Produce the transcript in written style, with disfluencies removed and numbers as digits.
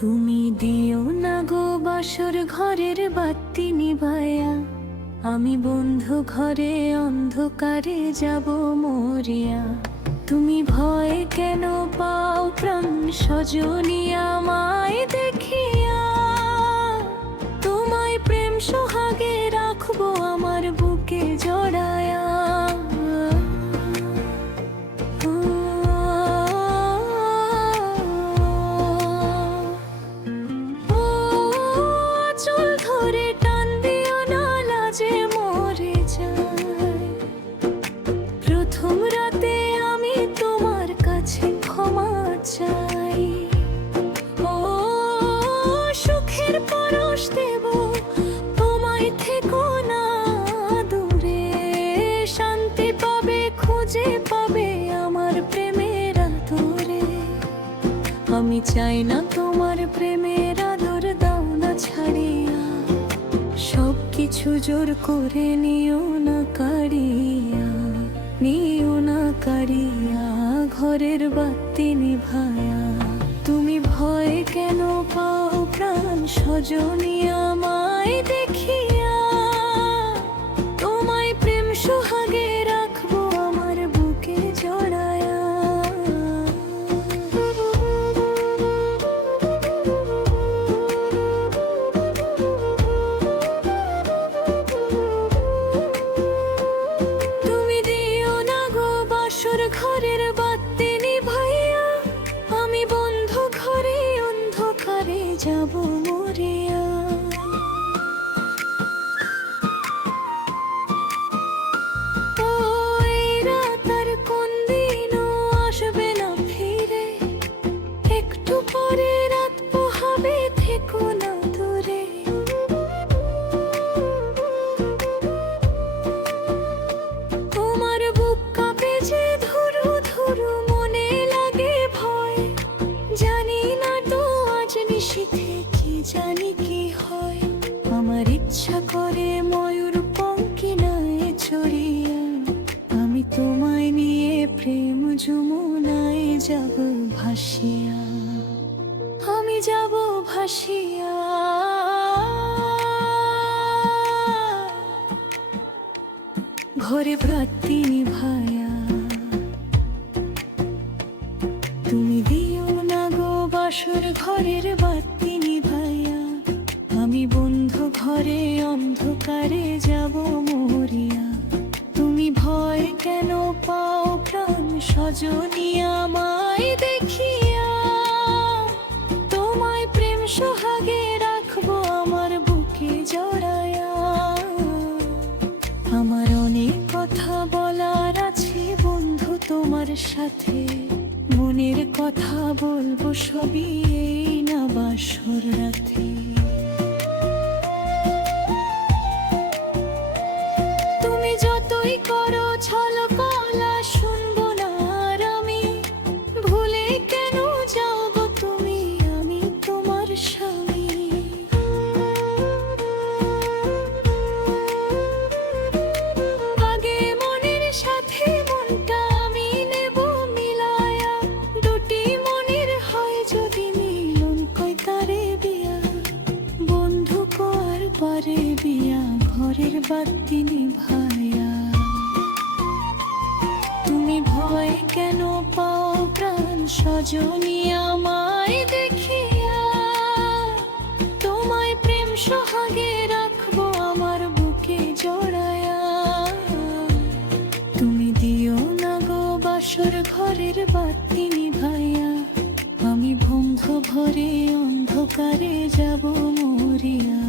তুমি দিও না গো বাসর ঘরের বাতি নিভায়া, আমি বন্ধু ঘরে অন্ধকারে যাব মরিয়া। তুমি ভয় কেন পাও প্রাণ সজনী আমায় দেখিয়া, তোমায় প্রেম সোহাগে রাখবো আমার বুকে জড়ায়া। প্রথম রাতে আমি তোমার কাছে ক্ষমা চাই, ও সুখের পরশ দেব তোমায়, থেকো না দূরে। শান্তি পাবে, খুঁজে পাবে আমার প্রেমের আদরে। আমি চাই না তোমার প্রেমের আদর, দাও না ছাড়িয়া। সব কিছু জোর করে নিও না কাড়িয়া, নিও না কাড়িয়া ঘরের বাতি নিভায়া। তুমি ভয় কেন পাও প্রাণ সজনী আমায় দেখিয়া, তোমায় প্রেম সোহাগে রাখবো আমার বুকে জড়ায়া। ঘরের বাতি নিভাইয়া, আমি বন্ধু ঘরে অন্ধকারে যাব মরিয়া। ওই রাত আর কোন দিনও আসবে না ফিরে, একটু পরে রাত পোহাবে, থেকো না দূরে। তোমার বুক কাঁপে যে ধরু ধরু, মনে লাগে ভয়। জানি না তো আজ নিশীথে কি জানি কি হয়। আমার ইচ্ছা করে ময়ূর পঙ্কিনায় চড়িয়া, আমি তোমায় নিয়ে প্রেম যমুনায় যাব ভাসিয়া, আমি যাব ভাসিয়া। ঘরে বাতি নিভায়া, তুমি দিও না গো বাসর ঘরের বাতি নিভাইয়া। আমি বন্ধু ঘরে অন্ধকারে যাব মরিয়া। তুমি ভয় কেন পাও প্রাণ সজনী আমায় দেখিয়া, তোমায় প্রেম সোহাগে রাখবো আমার বুকে জড়ায়া। আমার অনেক কথা বলার আছে বন্ধু তোমার সাথে, মনের কথা বলবো সবই এই না বাসর রাতে। তুমি যতই করো ছলকলা, শুনবো না আর আমি। ভুলে কেন যাও গো তুমি, আমি তোমার স্বামী। আগে মনের সাথে মনটা আমি নেব মিলায়া, দুটি মনের হয় যদি মিলন, কই তারে বিয়া। বন্ধু কর পারে বিয়া ঘরের বাতি নিভায়া। তুমি ভয় কেন পাও প্রাণ সজনী আমায় দেখিয়া, তোমায় প্রেম সোহাগে রাখবো আমার বুকে জড়ায়া। তুমি দিও না গো বাসর ঘরের বাতি নিভাইয়া, আমি বন্ধু ঘরে অন্ধকারে যাব মরিয়া।